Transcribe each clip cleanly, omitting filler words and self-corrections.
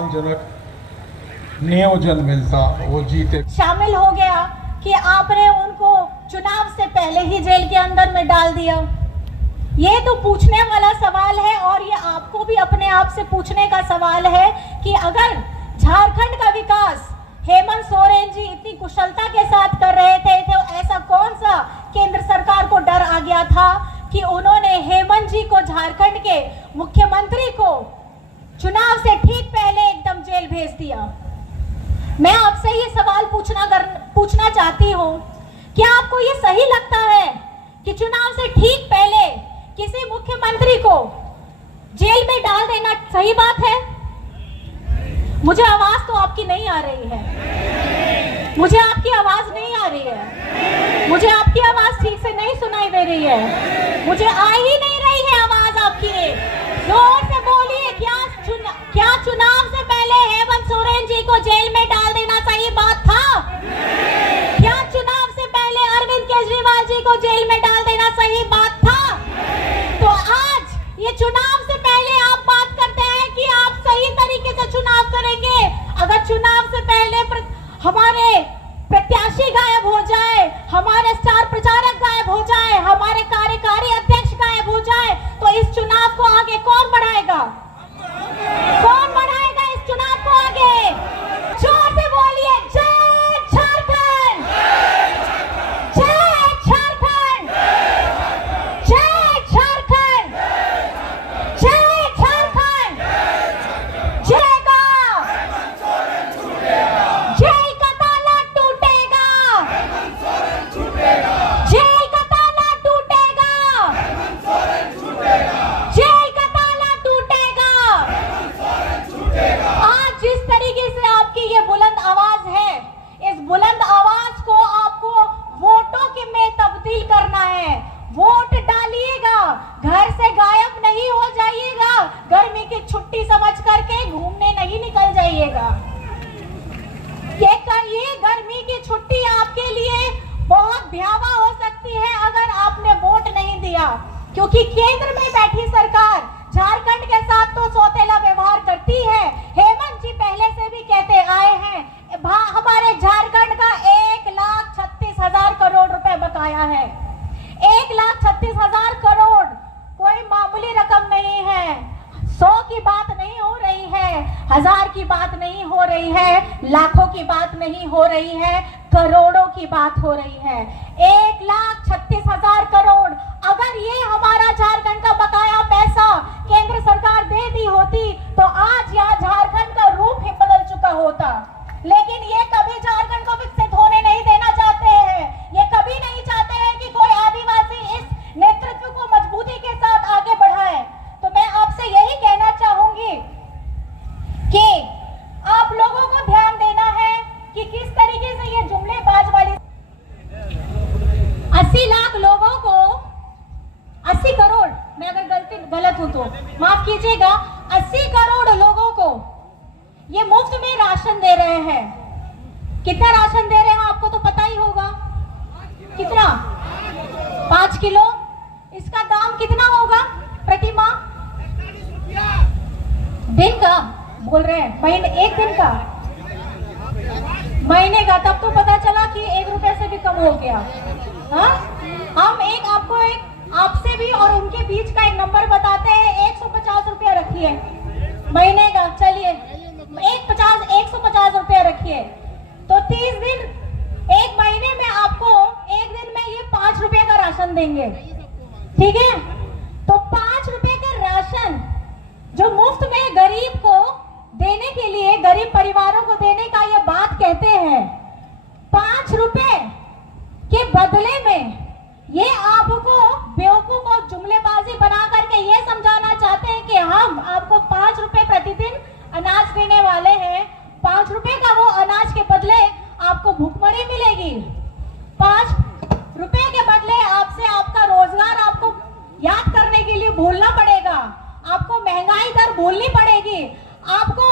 सम्मानजनक नियोजन मिलता, वो जीते। शामिल हो गया कि आपने उनको चुनाव से पहले ही जेल के अंदर में डाल दिया। ये तो पूछने वाला सवाल है और ये आपको भी अपने आप से पूछने का सवाल है कि अगर झारखंड का विकास हेमंत सोरेन जी इतनी कुशलता के साथ कर रहे थे तो ऐसा कौन सा केंद्र सरकार को डर आ गया था कि उन्होंने हेमंत जी को, झारखंड के मुख्यमंत्री को, चुनाव से ठीक पहले एकदम जेल भेज दिया। मैं आपसे ये सवाल पूछना चाहती हूँ, क्या आपको ये सही लगता है कि चुनाव से ठीक पहले किसी मुख्यमंत्री को जेल में डाल देना सही बात है? मुझे आवाज तो आपकी नहीं आ रही है, मुझे आपकी आवाज नहीं आ रही है, मुझे आपकी आवाज ठीक से नहीं सुनाई दे रही है, मुझे आ ही नहीं रही है आवाज आपकी। जोर से बोलिए, क्या चुनाव से पहले हेमंत सोरेन जी को जेल में डाल देना सही बात था? क्या चुनाव से पहले अरविंद केजरीवाल जी को जेल में डाल देना सही बात था? तो आज ये चुनाव से पहले आप बात करते हैं कि आप सही तरीके से चुनाव करेंगे। अगर चुनाव से पहले हमारे प्रत्याशी गायब हो जाए, हमारे स्टार प्रचारक गायब हो जाए, हमारे कार्यकारी अध्यक्ष गायब हो जाए, तो इस चुनाव को आगे कौन बढ़ाएगा? कौन बढ़ाएगा इस चुनाव को आगे? जोर से बोलिए, जय झारखंड, जय झारखंड, जय झारखंड, जय झारखंड, जयगा, जेल का ताला टूटेगा, जेल का ताला टूटेगा, जेल का ताला टूटेगा। आज जिस तरीके से आपकी ये बुलंद आवाज है, इस बुलंद आवाज को आपको वोटों के में तब्दील करना है। वोट डालिएगा, घर से गायब नहीं हो जाइएगा, गर्मी की छुट्टी समझ करके घूमने नहीं निकल जाइएगा। ये गर्मी की छुट्टी आपके लिए बहुत भयावह हो सकती है अगर आपने वोट नहीं दिया, क्योंकि केंद्र में बैठी सरकार झारखंड के साथ तो सौतेला व्यवहार करती है। हेमंत जी पहले से भी कहते आए हैं हमारे झारखंड का 1,36,000 करोड़ रुपए बकाया है। 1,36,000 करोड़ कोई मामूली रकम नहीं है। 100 की बात नहीं हो रही है, 1000 की बात नहीं हो रही है, लाखों की बात नहीं हो रही है, करोड़ों की बात हो रही है। 1,36,000 करोड़, अगर ये हमारा झारखंड का बकाया पैसा केंद्र सरकार दे दी होती तो आज यहाँ झारखंड का रूप ही बदल चुका होता। लेकिन ये कभी झारखंड को विकसित होने नहीं देना चाहते हैं। ये कभी नहीं चाहते हैं कि कोई आदिवासी इस नेतृत्व को मजबूती के साथ आगे बढ़ाए। तो मैं आपसे यही कहना चाहूंगी कि आप लोगों को ध्यान देना है कि किस तरीके से ये जुमलेबाज वाली 80 लाख लोगों को, 80 करोड़, मैं अगर गलत हूं तो माफ कीजिएगा, 80 करोड़ लोगों को ये मुफ्त में राशन दे रहे हैं। कितना राशन दे रहे हैं आपको तो पता ही होगा। कितना? 5 किलो। इसका दाम कितना होगा प्रति माह? दिन का बोल रहे हैं, महीने, एक दिन का, महीने का? तब तो पता चला कि 1 रुपए से भी कम हो गया। हाँ, हम आपसे भी और उनके बीच का एक नंबर बताते हैं, 150 रुपया रखिए महीने का। चलिए 150 रुपया रखिए तो 30 दिन, एक महीने में आपको एक दिन में ये 5 रुपए का राशन देंगे। ठीक है, तो 5 रुपए का राशन जो मुफ्त में गरीब को देने के लिए, गरीब परिवारों को देने का ये बात कहते हैं, 5 रुपए के बदले में ये आपको बेवकूफ और जुमलेबाजी बना करके ये समझाना चाहते हैं कि हम आपको 5 रुपए प्रतिदिन अनाज देने वाले हैं। 5 रुपए का वो अनाज के बदले आपको भूखमरी मिलेगी। 5 रुपए के बदले आपसे आपका रोजगार आपको याद करने के लिए भूलना पड़ेगा, आपको महंगाई दर भूलनी पड़ेगी, आपको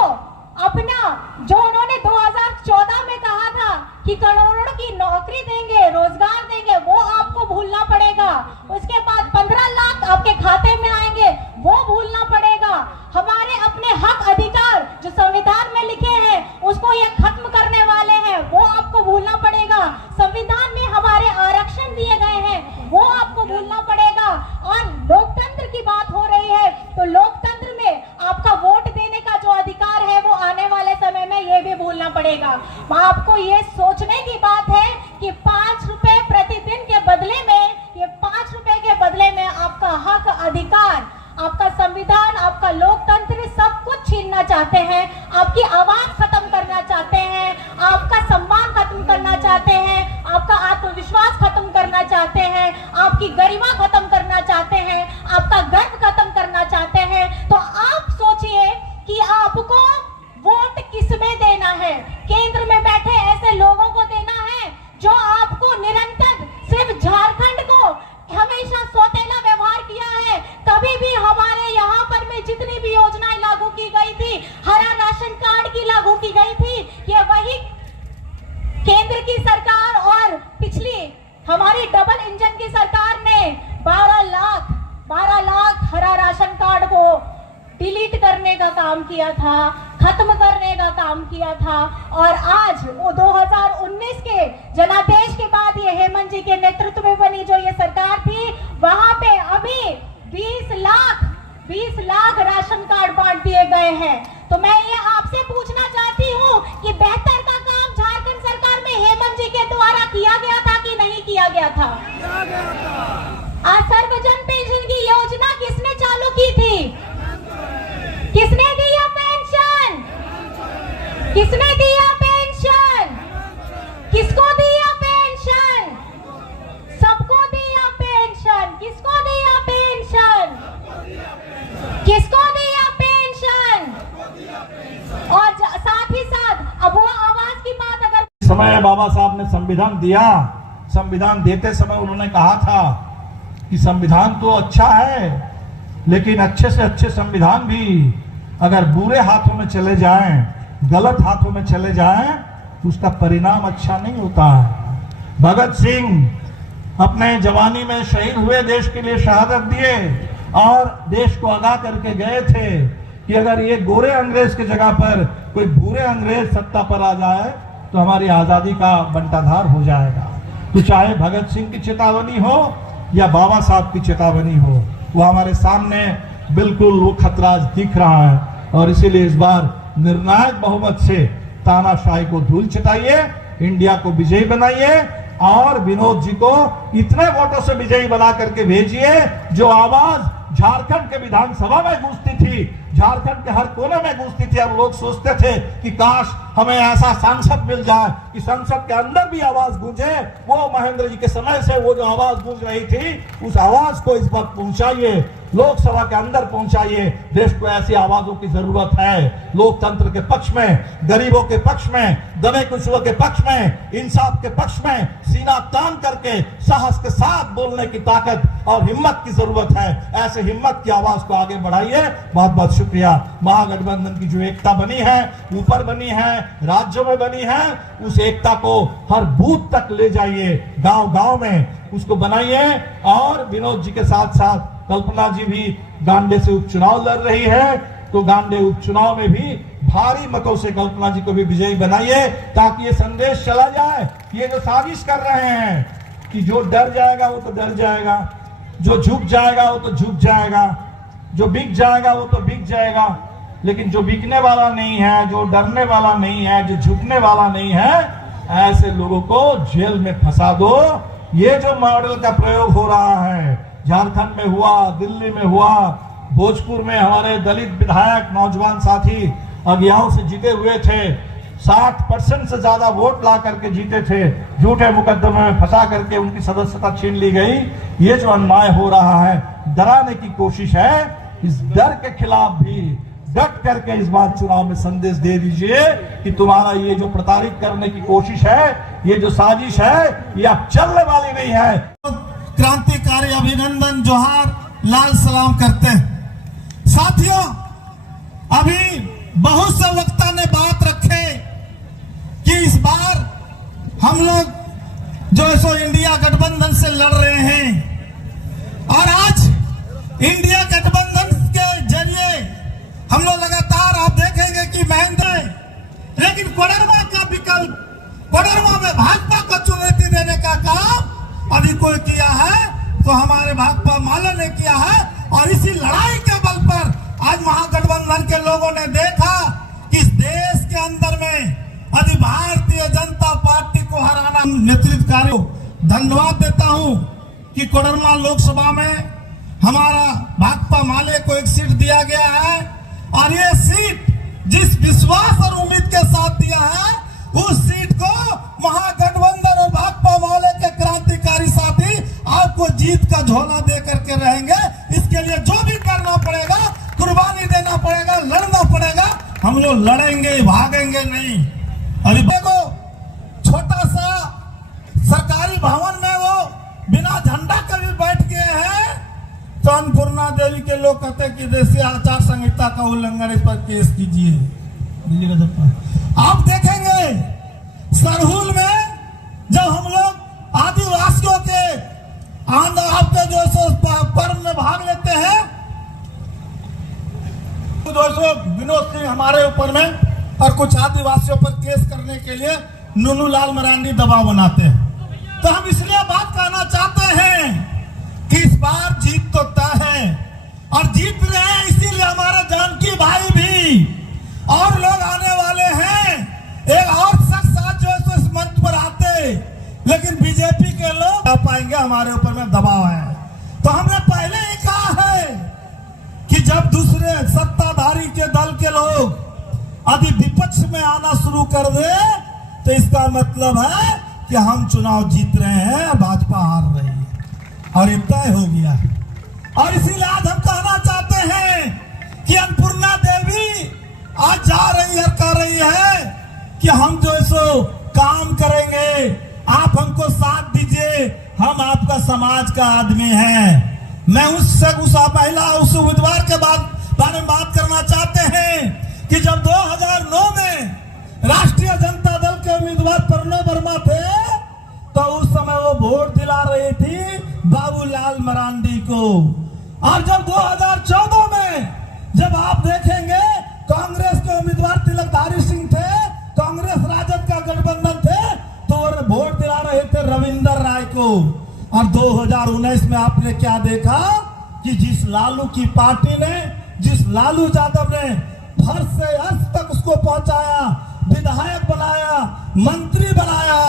अपना जो उन्होंने 2014 में कहा था कि करोड़ों की नौकरी देंगे, रोजगार देंगे, वो आपको भूलना पड़ेगा। उसके बाद 15 लाख आपके खाते में आएंगे, वो भूलना पड़ेगा। हमारे अपने हक अधिकार जो संविधान में लिखे हैं उसको ये खत्म करने वाले हैं, वो आपको भूलना पड़ेगा। संविधान में हमारे आरक्षण दिए गए हैं, वो आपको भूलना पड़ेगा। और लोकतंत्र की बात हो रही है तो लोकतंत्र में आपका वोट देने का जो अधिकार है वो आने वाले समय में ये भी भूलना पड़ेगा। आपको ये सोचने की बात है कि 5 रुपए प्रतिदिन के बदले में, ये 5 रुपए के बदले में आपका हक अधिकार, आपका संविधान, आपका लोकतंत्र सब कुछ छीनना चाहते हैं। आपकी आवाज खत्म करना चाहते हैं, आपका सम्मान खत्म करना चाहते हैं, आपका आत्मविश्वास खत्म करना चाहते हैं, आपकी गरिमा खत्म करना चाहते हैं, आपका गर्व खत्म करना चाहते हैं। तो आप सोचिए कि आपको वोट किसमें देना है। केंद्र में बैठे ऐसे लोगों को देना है जो आपको निरंतर सिर्फ झारखंड को हमेशा सौतेला व्यवहार किया है। कभी भी हमारे यहाँ पर में जितनी भी योजनाएं लागू की गई थी, हरा राशन कार्ड की लागू की गई थी, ये वही केंद्र की सरकार और पिछली हमारी डबल इंजन की सरकार ने 12 लाख हरा राशन कार्ड को डिलीट करने का काम किया था, खत्म करने का काम किया था। और आज वो 2019 के जनादेश के बाद ये हेमंत जी के नेतृत्व में बनी जो ये सरकार थी, वहां पे अभी 20 लाख राशन कार्ड बांट दिए गए हैं। तो मैं ये आपसे पूछना चाहती हूँ कि बेहतर का काम झारखंड सरकार में हेमंत जी के द्वारा किया गया था कि नहीं किया गया था? आज सर्वजन पेंशन की योजना किसने चालू की थी? किसने दिया पेंशन? किसने दिया पेंशन? किसको दिया पेंशन? सबको दिया पेंशन। किसको दिया पेंशन? किसको दिया पेंशन? और साथ ही साथ अब वो आवाज की बात, अगर समय बाबा साहब ने संविधान दिया, संविधान देते समय उन्होंने कहा था कि संविधान तो अच्छा है, लेकिन अच्छे से अच्छे संविधान भी अगर बुरे हाथों में चले जाएं, गलत हाथों में चले जाएं, तो उसका परिणाम अच्छा नहीं होता है। भगत सिंह अपने जवानी में शहीद हुए, देश के लिए शहादत दिए और देश को आगाह करके गए थे कि अगर ये गोरे अंग्रेज की जगह पर कोई बुरे अंग्रेज सत्ता पर आ जाए तो हमारी आजादी का बंटाधार हो जाएगा। तो चाहे भगत सिंह की चेतावनी हो या बाबा साहब की चेतावनी हो, वो हमारे सामने बिल्कुल वो खतरा दिख रहा है। और इसीलिए इस बार निर्णायक बहुमत से तानाशाही को धूल चटाइए, इंडिया को विजयी बनाइए और विनोद जी को इतने वोटों से विजयी बना करके भेजिए जो आवाज झारखंड के विधानसभा में गूंजती थी, झारखंड के हर कोने में गूंजती थी। अब लोग सोचते थे कि काश हमें ऐसा सांसद मिल जाए कि संसद के अंदर भी आवाज गूंजे। वो महेंद्र जी के समय से वो जो आवाज गूंज रही थी, उस आवाज को इस वक्त पहुंचाइए, लोकसभा के अंदर पहुंचाइए। देश को ऐसी आवाजों की जरूरत है, लोकतंत्र के पक्ष में, गरीबों के पक्ष में, दबे कुचलों के पक्ष में, इंसाफ के पक्ष में सीना तान करके साहस के साथ बोलने की ताकत और हिम्मत की जरूरत है। ऐसे हिम्मत की आवाज को आगे बढ़ाइए। बहुत बहुत शुक्रिया। महागठबंधन की जो एकता बनी है, ऊपर बनी है, राज्यों में बनी है, उस एकता को हर बूथ तक ले जाइए, गांव गांव में उसको बनाइए। और विनोद जी के साथ साथ कल्पना जी भी गांडे से उपचुनाव लड़ रही है, तो गांडे उपचुनाव में भी भारी मतों से कल्पना जी को भी विजयी बनाइए, ताकि ये संदेश चला जाए। ये जो साजिश कर रहे हैं कि जो डर जाएगा वो तो डर जाएगा, जो झुक जाएगा वो तो झुक जाएगा, जो बिक जाएगा वो तो बिक जाएगा, लेकिन जो बिकने वाला नहीं है, जो डरने वाला नहीं है, जो झुकने वाला नहीं है, ऐसे लोगों को जेल में फंसा दो। ये जो मॉडल का प्रयोग हो रहा है, झारखंड में हुआ, दिल्ली में हुआ, भोजपुर में हमारे दलित विधायक नौजवान साथी अज्ञाओं से जीते हुए थे, 60% से ज्यादा वोट ला करके जीते थे, झूठे मुकदमे में फंसा करके उनकी सदस्यता छीन ली गई। ये जो अन्याय हो रहा है, डराने की कोशिश है। इस डर के खिलाफ भी डट करके इस बार चुनाव में संदेश दे दीजिए कि तुम्हारा ये जो प्रताड़ित करने की कोशिश है, ये जो साजिश है, ये अब चलने वाली नहीं है। क्रांतिकारी अभिनंदन, जोहार, लाल सलाम करते हैं। साथियों, अभी बहुत से वक्ता ने बात रखे कि इस बार हम लोग जो है सो इंडिया गठबंधन से लड़ रहे हैं, और आज इंडिया गठबंधन के जरिए हम लोग लगातार आप देखेंगे कि महंगे, लेकिन कोडरमा का विकल्प, कोडरमा में भाजपा को चुनौती देने का काम अभी कोई किया है तो हमारे भाकपा माले ने किया है। और इसी लड़ाई के बल पर आज महागठबंधन के लोगों ने देखा कि इस देश के अंदर में यदि भारतीय जनता पार्टी को हराना, नेतृत्व कार्यों धन्यवाद देता हूं कि कोडरमा लोकसभा में हमारा भाकपा माले को एक सीट दिया गया है, और ये सीट जिस विश्वास और उम्मीद के साथ दिया है, उस सीट को महागठबंधन और भाकपा माले के क्रांतिकारी साथी आपको जीत का झोला दे करके रहेंगे। इसके लिए जो भी करना पड़ेगा, कुर्बानी देना पड़ेगा, लड़ना पड़ेगा, हम लोग लड़ेंगे, भागेंगे नहीं। अभी देखो छोटा सा सरकारी भवन में वो बिना झंडा के भी बैठ गए हैं, तो अन्नपूर्णा देवी के लोग कहते हैं कि देशी आचार संहिता का उल्लंघन, इस पर केस कीजिए। आप देखेंगे सरहुल में जब हम लोग आदिवासियों के आपके जो सो पर्व में भाग लेते हैं, तो विनोद सिंह हमारे ऊपर में और कुछ आदिवासियों पर केस करने के लिए नूनू लाल मरांडी दबाव बनाते हैं। तो हम इसलिए बात कहना चाहते हैं कि इस बार जीत तो तय है, और जीत रहे हैं, इसीलिए हमारे जानकी भाई भी और लोग आने वाले हैं। एक और शख्स आज जो है इस मंच पर आते, लेकिन बीजेपी के लोग आ पाएंगे, हमारे ऊपर में दबाव है। तो हमने पहले ही कहा है कि जब दूसरे सत्ताधारी के दल के लोग यदि विपक्ष में आना शुरू कर दे, तो इसका मतलब है कि हम चुनाव जीत रहे हैं, भाजपा हार रही है, और ये तय हो गया है। और इसीलिए आज हम कहना चाहते हैं कि अन्नपूर्णा देवी आज जा रही है, कह रही है कि हम जो सो काम करेंगे, आप हमको साथ दीजिए, हम आपका समाज का आदमी है। मैं उस महिला, उस उम्मीदवार के बारे में बात करना चाहते हैं कि जब 2009 में राष्ट्रीय जनता दल के उम्मीदवार प्रणव वर्मा थे, तो उस समय वो वोट दिला रही थी बाबूलाल मरांडी को। और जब 2014 में जब आप देखेंगे कांग्रेस के उम्मीदवार तिलकधारी सिंह थे, कांग्रेस राजद का गठबंधन थे, तो वोट दिला रहे थे रविंदर राय को। और 2019 में आपने क्या देखा कि जिस लालू की पार्टी ने, जिस लालू यादव ने फर्श से अर्श तक उसको पहुंचाया, विधायक बनाया, मंत्री बनाया,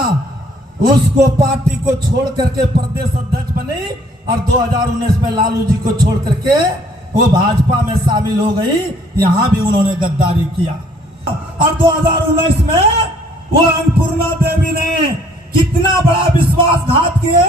उसको पार्टी को छोड़ करके प्रदेश अध्यक्ष बनी, और 2019 में लालू जी को छोड़ करके वो भाजपा में शामिल हो गई। यहां भी उन्होंने गद्दारी किया। और 2019 में वो अन्नपूर्णा देवी ने कितना बड़ा विश्वासघात किए,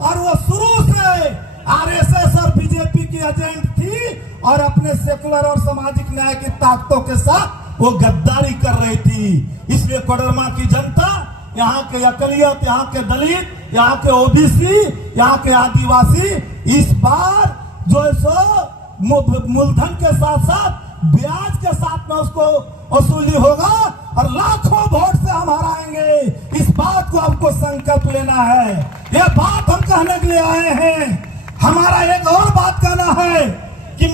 और वो शुरू से आरएसएस और बीजेपी की एजेंट थी, और अपने सेकुलर और सामाजिक न्याय की ताकतों के साथ वो गद्दारी कर रही थी। इसलिए कोडरमा की जनता, यहाँ के अकलियत, यहाँ के दलित, यहाँ के ओबीसी, यहाँ के आदिवासी, इस बार जो है सो मूलधन के साथ साथ ब्याज के साथ में उसको वसूली होगा, और लाखों वोट से हम हराएंगे। इस बात को हमको संकल्प लेना है, यह बात हम कहने के लिए आए हैं। हमारा एक और बात कहना है कि